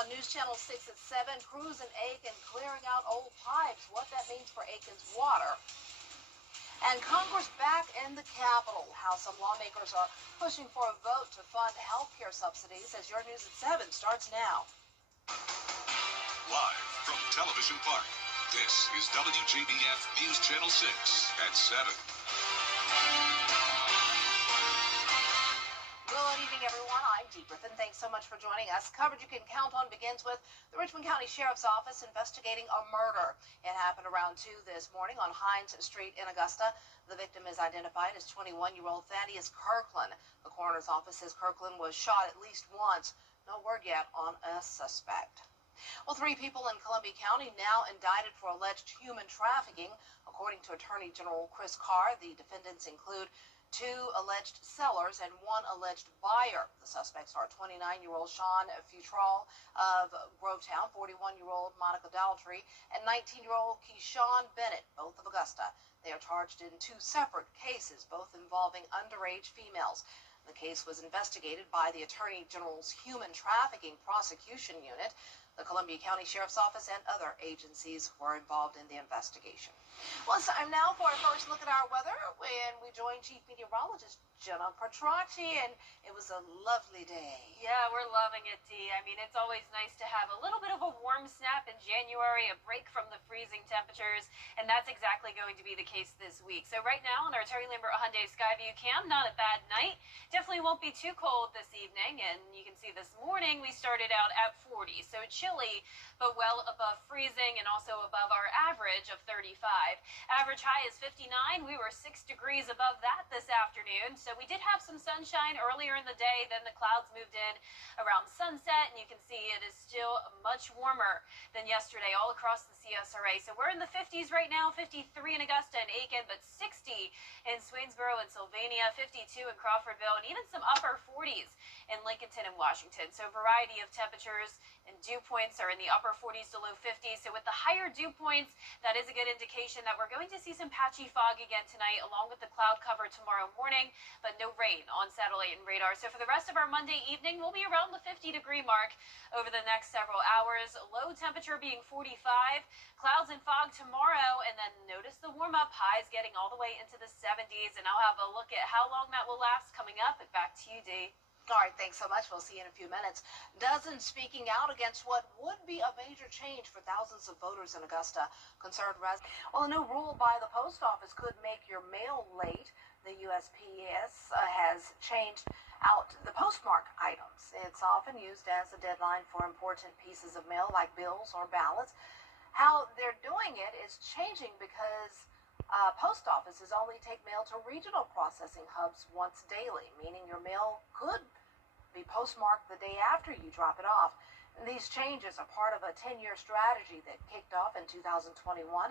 on News Channel 6 at 7, crews in Aiken clearing out old pipes, what that means for Aiken's water. And Congress back in the Capitol. How some lawmakers are pushing for a vote to fund health care subsidies as your News at 7 starts now. Live from Television Park, this is WJBF News Channel 6 at 7. Good evening, everyone. I'm Dee Griffin. Thanks so much for joining us. Coverage you can count on begins with the Richmond County Sheriff's Office investigating a murder. It happened around 2 this morning on Hines Street in Augusta. The victim is identified as 21-year-old Thaddeus Kirkland. The coroner's office says Kirkland was shot at least once. No word yet on a suspect. Well, 3 people in Columbia County now indicted for alleged human trafficking. According to Attorney General Chris Carr, the defendants include 2 alleged sellers and 1 alleged buyer. The suspects are 29-year-old Sean Futrall of Grovetown, 41-year-old Monica Daltrey, and 19-year-old Keyshawn Bennett, both of Augusta. They are charged in 2 separate cases, both involving underage females. The case was investigated by the Attorney General's Human Trafficking Prosecution Unit. The Columbia County Sheriff's Office and other agencies were involved in the investigation. Well, it's time now for our first look at our weather when we join Chief Meteorologist Jenna Petracci, and it was a lovely day. Yeah, we're loving it, Dee. I mean, it's always nice to have a little bit of a warm snap in January, a break from the freezing temperatures, and that's exactly going to be the case this week. So right now on our Terry Lambert Hyundai Skyview cam, not a bad night. Definitely won't be too cold this evening, and you can see this morning we started out at 40, so chilly, but well above freezing and also above our average of 35. Average high is 59. We were 6 degrees above that this afternoon, so we did have some sunshine earlier in the day. Then the clouds moved in around sunset, and you can see it is still much warmer than yesterday all across the CSRA. So we're in the 50s right now, 53 in Augusta and Aiken, but 60 in Swainsboro and Sylvania, 52 in Crawfordville, and even some upper 40s in Lincolnton and Washington. So a variety of temperatures, and dew points are in the upper 40s to low 50s. So with the higher dew points, that is a good indication that we're going to see some patchy fog again tonight, along with the cloud cover tomorrow morning, but no rain on satellite and radar. So for the rest of our Monday evening, we'll be around the 50-degree mark over the next several hours. Low temperature being 45, clouds and fog tomorrow, and then notice the warm-up highs getting all the way into the 70s, and I'll have a look at how long that will last coming up. Back to you, Dee. All right, thanks so much. We'll see you in a few minutes. Dozens speaking out against what would be a major change for thousands of voters in Augusta. Concerned residents. Well, a new rule by the post office could make your mail late. The USPS has changed out the postmark items. It's often used as a deadline for important pieces of mail like bills or ballots. How they're doing it is changing because post offices only take mail to regional processing hubs once daily, meaning your mail could be postmarked the day after you drop it off. And these changes are part of a 10-year strategy that kicked off in 2021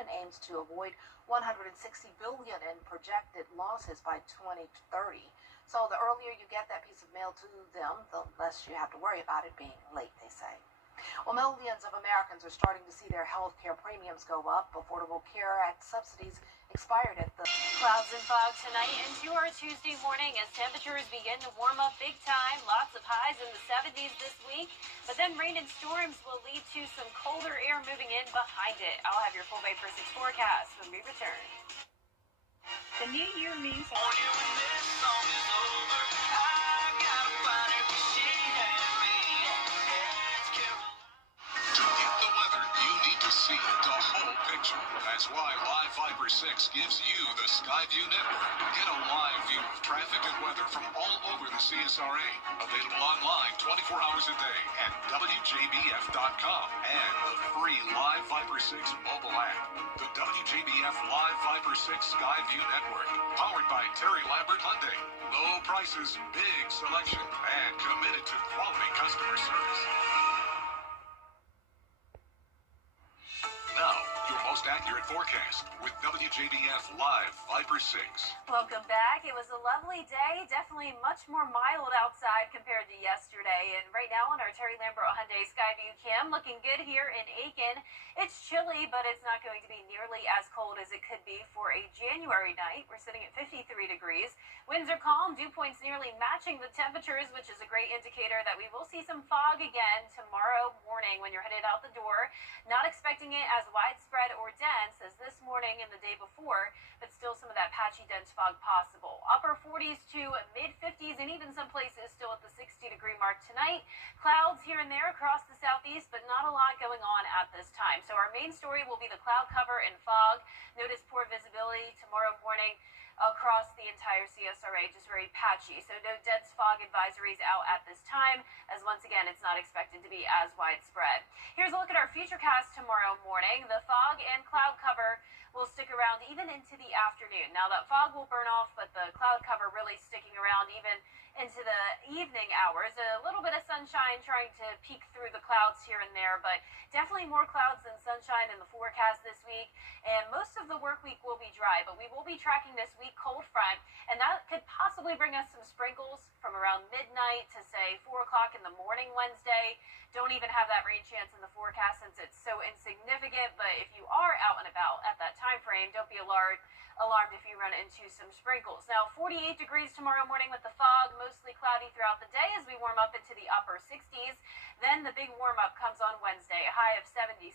and aims to avoid $160 billion in projected losses by 2030. So the earlier you get that piece of mail to them, the less you have to worry about it being late, they say. Well, millions of Americans are starting to see their health care premiums go up. Affordable Care Act subsidies expired at the clouds and fog tonight into our Tuesday morning as temperatures begin to warm up big time. Lots of highs in the 70s this week, but then rain and storms will lead to some colder air moving in behind it. I'll have your full Bay for 6 forecast when we return. The new year means see the whole picture. That's why Live Fiber 6 gives you the Skyview network. Get a live view of traffic and weather from all over the CSRA. Available online 24 hours a day at WJBF.com and the free Live Fiber 6 mobile app. The WJBF Live Fiber 6 Skyview network. Powered by Terry Lambert Hyundai. Low prices, big selection, and committed to quality customer service. Now, your most accurate forecast with WJBF Live Viper 6. Welcome back. It was a lovely day, definitely much more mild outside compared to yesterday. And right now on our Terry Lambert Hyundai Skyview cam, looking good here in Aiken. It's chilly, but it's not going to be nearly as cold as it could be for a January night. We're sitting at 53 degrees. Winds are calm, dew points nearly matching the temperatures, which is a great indicator that we will see some fog again tomorrow morning when you're headed out the door. Not expecting it as widespread or dense as this morning and the day before, but still some of that patchy dense fog possible. Upper 40s to mid 50s and even some places still at the 60-degree mark tonight. Clouds here and there across the southeast, but not a lot going on at this time. So our main story will be the cloud cover and fog. Notice poor visibility tomorrow morning across the entire CSRA, just very patchy. So no dense fog advisories out at this time, as once again, it's not expected to be as widespread. Here's a look at our futurecast tomorrow morning. The fog and cloud cover will stick around even into the afternoon. Now that fog will burn off, but the cloud cover really sticking around even into the evening hours. A little bit of sunshine trying to peek through the clouds here and there, but definitely more clouds than sunshine in the forecast this week. And most of the work week will be dry, but we will be tracking this week cold front, and that could possibly bring us some sprinkles from around midnight to say 4 o'clock in the morning Wednesday. Don't even have that rain chance in the forecast since it's so insignificant, but if you are out and about at that time frame, don't be alarmed if you run into some sprinkles. Now 48 degrees tomorrow morning with the fog, mostly cloudy throughout the day as we warm up into the upper 60s. Then the big warm up comes on Wednesday, a high of 76.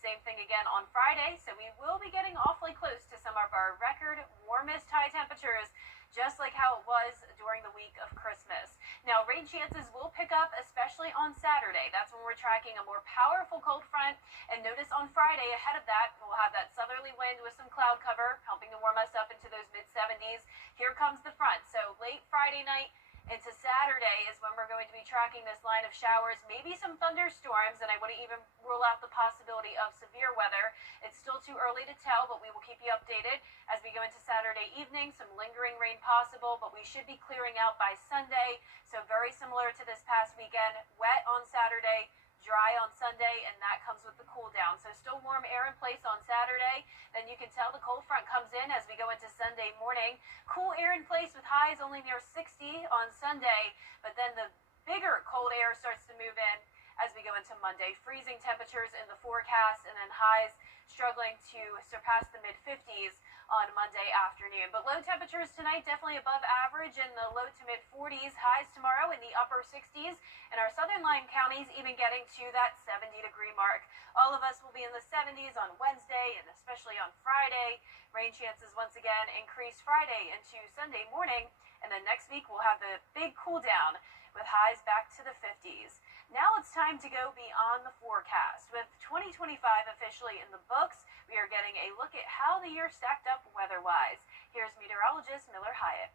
Same thing again on Friday, so we will be getting awfully close to some of our record warmest high temperatures, just like how it was during the week of Christmas. Now, rain chances will pick up, especially on Saturday. That's when we're tracking a more powerful cold front. And notice on Friday, ahead of that, we'll have that southerly wind with some cloud cover, helping to warm us up into those mid-70s. Here comes the front. So late Friday night into Saturday is when we're going to be tracking this line of showers, maybe some thunderstorms, and I wouldn't even rule out the possibility of severe weather. It's still too early to tell, but we will keep you updated as we go into Saturday evening. Some lingering rain possible, but we should be clearing out by Sunday. So very similar to this past weekend, wet on Saturday, dry on Sunday, and that comes with the cool down. So still warm air in place on Saturday. Then you can tell the cold front comes in as we go into Sunday morning. Cool air in place with highs only near 60 on Sunday, but then the bigger cold air starts to move in as we go into Monday. Freezing temperatures in the forecast, and then highs struggling to surpass the mid-50s on Monday afternoon. But low temperatures tonight definitely above average in the low to mid-40s. Highs tomorrow in the upper 60s. And our southern line counties even getting to that 70-degree mark. All of us will be in the 70s on Wednesday and especially on Friday. Rain chances once again increase Friday into Sunday morning. And then next week we'll have the big cool down with highs back to the 50s. Now it's time to go beyond the forecast. With 2025 officially in the books, we are getting a look at how the year stacked up weather-wise. Here's meteorologist Miller Hyatt.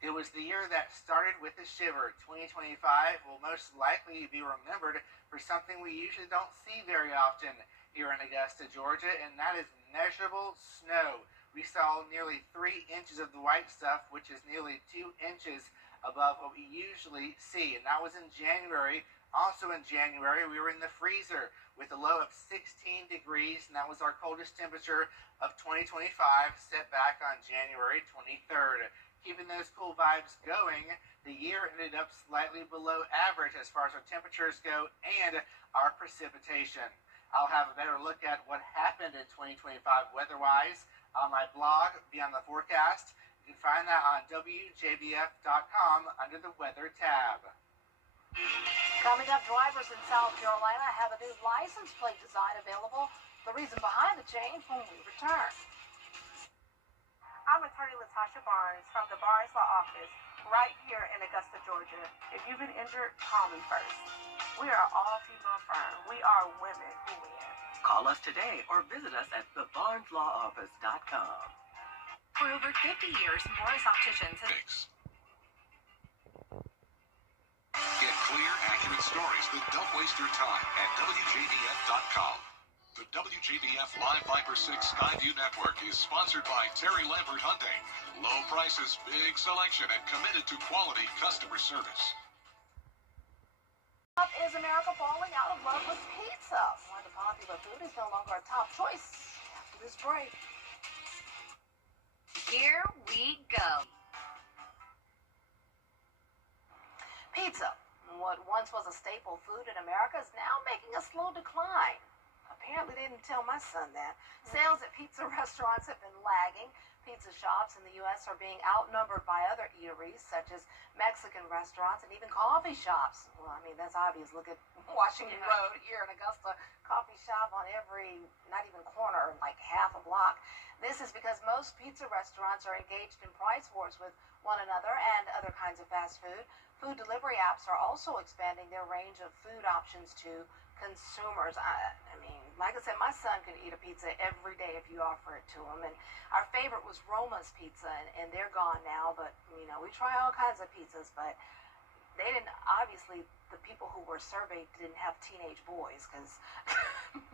It was the year that started with a shiver. 2025 will most likely be remembered for something we usually don't see very often here in Augusta, Georgia, and that is measurable snow. We saw nearly 3 inches of the white stuff, which is nearly 2 inches above what we usually see, and that was in January. Also in January, we were in the freezer with a low of 16 degrees, and that was our coldest temperature of 2025, set back on January 23rd. Keeping those cool vibes going, the year ended up slightly below average as far as our temperatures go and our precipitation. I'll have a better look at what happened in 2025 weather-wise on my blog, Beyond the Forecast. You can find that on WJBF.com under the Weather tab. Coming up, drivers in South Carolina have a new license plate design available. The reason behind the change when we return. I'm attorney Latasha Barnes from the Barnes Law Office right here in Augusta, Georgia. If you've been injured, call me first. We are an all-female firm. We are women who win. Call us today or visit us at thebarneslawoffice.com. For over 50 years, Morris Opticians has... Get clear, accurate stories that don't waste your time at WJBF.com. The WJBF Live Viper 6 Skyview Network is sponsored by Terry Lambert Hyundai. Low prices, big selection, and committed to quality customer service. Is America falling out of love with pizza? Why the popular food is no longer a top choice after this break. Here we go. Pizza, what once was a staple food in America, is now making a slow decline. Apparently, they didn't tell my son that. Sales at pizza restaurants have been lagging. Pizza shops in the U.S. are being outnumbered by other eateries, such as Mexican restaurants and even coffee shops. Well, I mean, that's obvious. Look at Washington Road here in Augusta. Coffee shop on every, not even corner, like half a block. This is because most pizza restaurants are engaged in price wars with one another and other kinds of fast food. Food delivery apps are also expanding their range of food options to consumers. I mean, like I said, my son can eat a pizza every day if you offer it to him. And our favorite was Roma's Pizza, and they're gone now. But, you know, we try all kinds of pizzas, but they didn't, obviously, the people who were surveyed didn't have teenage boys, because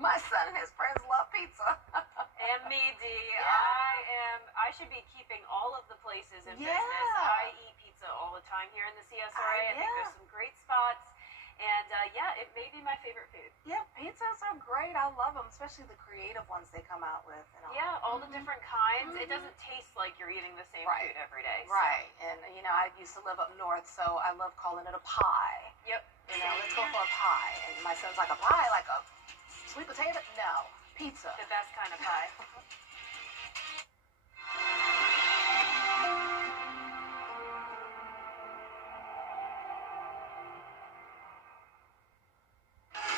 my son and his friends love pizza. And me, Dee. Yeah. I should be keeping all of the places in Yeah. business. I eat pizza all the time here in the CSRA. I think there's some great spots. And yeah, it may be my favorite food. Yeah, pizzas are great. I love them, especially the creative ones they come out with. And all. Yeah, all the different kinds. It doesn't taste like you're eating the same Right. food every day. So. Right. And, you know, I used to live up north, so I love calling it a pie. Yep. You know, let's go for a pie. And my son's like, a pie? Like a sweet potato? No, pizza. The best kind of pie.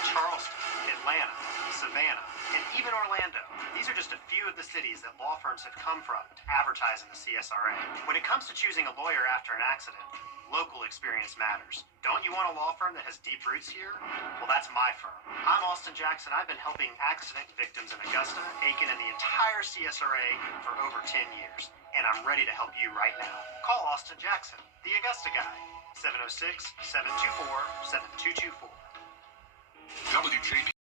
Charleston, Atlanta, Savannah, and even Orlando. These are just a few of the cities that law firms have come from to advertise in the CSRA. When it comes to choosing a lawyer after an accident, local experience matters. Don't you want a law firm that has deep roots here? Well, that's my firm. I'm Austin Jackson. I've been helping accident victims in Augusta, Aiken, and the entire CSRA for over 10 years. And I'm ready to help you right now. Call Austin Jackson, the Augusta guy, 706-724-7224. WJBF.